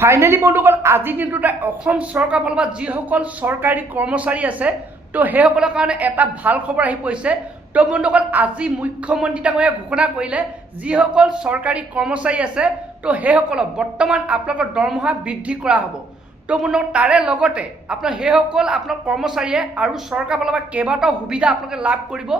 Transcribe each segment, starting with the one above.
Finally বন্ধুসকল আজি দিনটোতে অসম চৰকাৰ ফালৰ পৰা যিসকল চৰকাৰী কৰ্মচাৰী আছে তো সেইসকলৰ কাৰণে এটা ভাল খবৰ আহি পৰিছে। তো বন্ধুসকল আজি মুখ্যমন্ত্ৰী ডাঙৰীয়াই ঘোষণা কৰিলে যিসকল চৰকাৰী কৰ্মচাৰী আছে তো সেইসকলক বৰ্তমান আপোনালোকৰ দৰমহা বৃদ্ধি কৰা হ'ব। তো বন্ধুসকল তাৰে লগতে আপোনাৰ সেইসকল আপোনাৰ কৰ্মচাৰীয়ে আৰু চৰকাৰ ফালৰ পৰা কেইবাটাও সুবিধা আপোনালোকে লাভ কৰিব।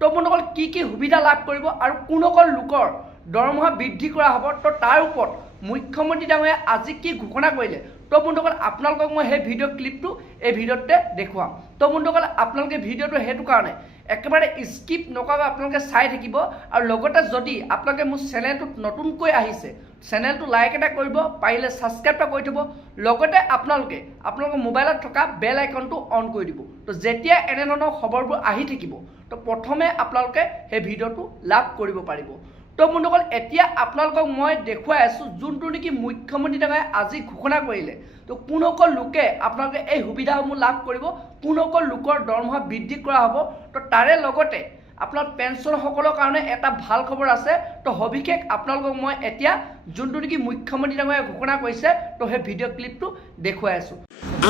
তো বন্ধুসকল কি কি সুবিধা লাভ কৰিব আৰু কোনসকল লোকৰ দৰমহা বৃদ্ধি কৰা হ'ব তো তাৰ ওপৰত মুখ্যমন্ত্ৰী ডাঙৰীয়াই আজি কি ঘোষণা কৰিলে তো বন্ধুসকল আপোনালোকক মই সেই ভিডিঅ' ক্লিপটো এই ভিডিঅ'তে দেখুৱাম। তো বন্ধুসকল আপোনালোকে ভিডিঅ'টো সেইটো কাৰণে একেবাৰে স্কিপ নকৰাকৈ আপোনালোকে চাই থাকিব আৰু লগতে যদি আপোনালোকে মোৰ চেনেলটোত নতুনকৈ আহিছে চেনেলটো লাইক এটা কৰিব, পাৰিলে ছাবস্ক্ৰাইব এটা কৰি থ'ব, লগতে আপোনালোকৰ মোবাইলত থকা বেল আইকনটো অন কৰি দিব। তো যেতিয়া এনেধৰণৰ খবৰবোৰ আহি থাকিব তো প্ৰথমে আপোনালোকে সেই ভিডিঅ'টো লাভ কৰিব পাৰিব। তো বন্ধুসকল এতিয়া আপোনালোকক মই দেখুৱাই আছোঁ যোনটো নেকি মুখ্যমন্ত্ৰী ডাঙৰীয়াই আজি ঘোষণা কৰিলে। তো কোনসকল লোকে আপোনালোকে এই সুবিধাসমূহ লাভ কৰিব, কোনসকল লোকৰ দৰমহা বৃদ্ধি কৰা হ'ব, তো তাৰে লগতে আপোনাৰ পেঞ্চনসকলৰ কাৰণে এটা ভাল খবৰ আছে। তো সবিশেষ আপোনালোকক মই এতিয়া যোনটো নেকি মুখ্যমন্ত্ৰী ডাঙৰীয়াই ঘোষণা কৰিছে তো সেই ভিডিঅ' ক্লিপটো দেখুৱাই আছোঁ।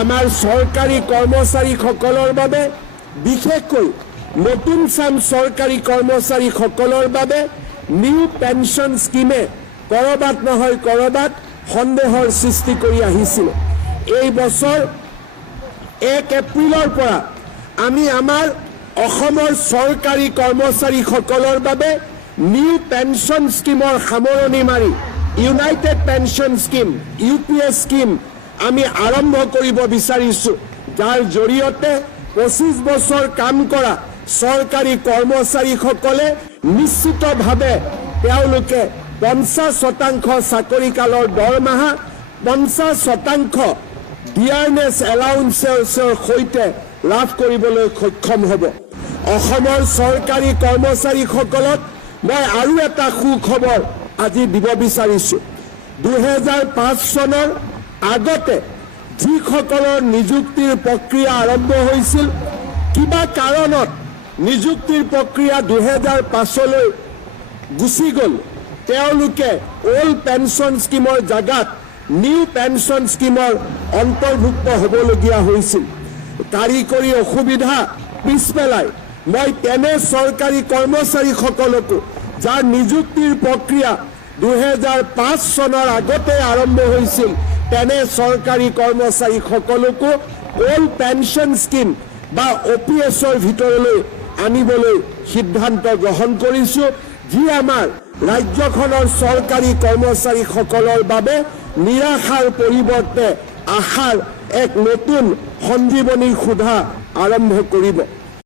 আমাৰ চৰকাৰী কৰ্মচাৰীসকলৰ বাবে বিশেষকৈ নতুন চাম চৰকাৰী কৰ্মচাৰীসকলৰ বাবে নিউ পেনশ্যন স্কিমে কৰবাত নহয় কৰবাত সন্দেহৰ সৃষ্টি কৰি আহিছিল। এই বছৰ 1 এপ্ৰিলৰ পৰা আমি আমাৰ অসমৰ চৰকাৰী কৰ্মচাৰীসকলৰ বাবে নিউ পেনশ্যন স্কিমৰ সামৰণি মাৰি United pension scheme UPS scheme আমি আৰম্ভ কৰিব বিচাৰিছোঁ, যাৰ জৰিয়তে 25 বছৰ কাম কৰা চৰকাৰী কৰ্মচাৰীসকলে নিশ্চিতভাৱে তেওঁলোকে 50% চাকৰিকালৰ দৰমহা 50% ডিয়াৰনেছ এলাউন্সৰ সৈতে লাভ কৰিবলৈ সক্ষম হ'ব। অসমৰ চৰকাৰী কৰ্মচাৰীসকলক মই আৰু এটা সুখবৰ আজি দিব বিচাৰিছোঁ। 2005 চনৰ আগতে যিসকলৰ নিযুক্তিৰ প্ৰক্ৰিয়া আৰম্ভ হৈছিল, কিবা কাৰণত নিযুক্তিৰ প্ৰক্ৰিয়া 2005লৈ গুচি গ'ল, তেওঁলোকে অল্ড পেনশ্যন স্কিমৰ জাগাত নিউ পেনশ্যন স্কিমৰ অন্তৰ্ভুক্ত হ'বলগীয়া হৈছিল। কাৰিকৰী অসুবিধা পিছ পেলাই মই তেনে চৰকাৰী কৰ্মচাৰীসকলকো যাৰ নিযুক্তিৰ প্ৰক্ৰিয়া 2005 চনৰ আগতে আৰম্ভ হৈছিল তেনে চৰকাৰী কৰ্মচাৰীসকলকো অল্ড পেনশ্যন স্কিম বা OPSৰ ভিতৰলৈ আনিবলৈ সিদ্ধান্ত গ্ৰহণ কৰিছোঁ, যি আমাৰ ৰাজ্যখনৰ চৰকাৰী কৰ্মচাৰীসকলৰ বাবে নিৰাশাৰ পৰিৱৰ্তে আশাৰ এক নতুন সঞ্জীৱনী সুধা আৰম্ভ কৰিব।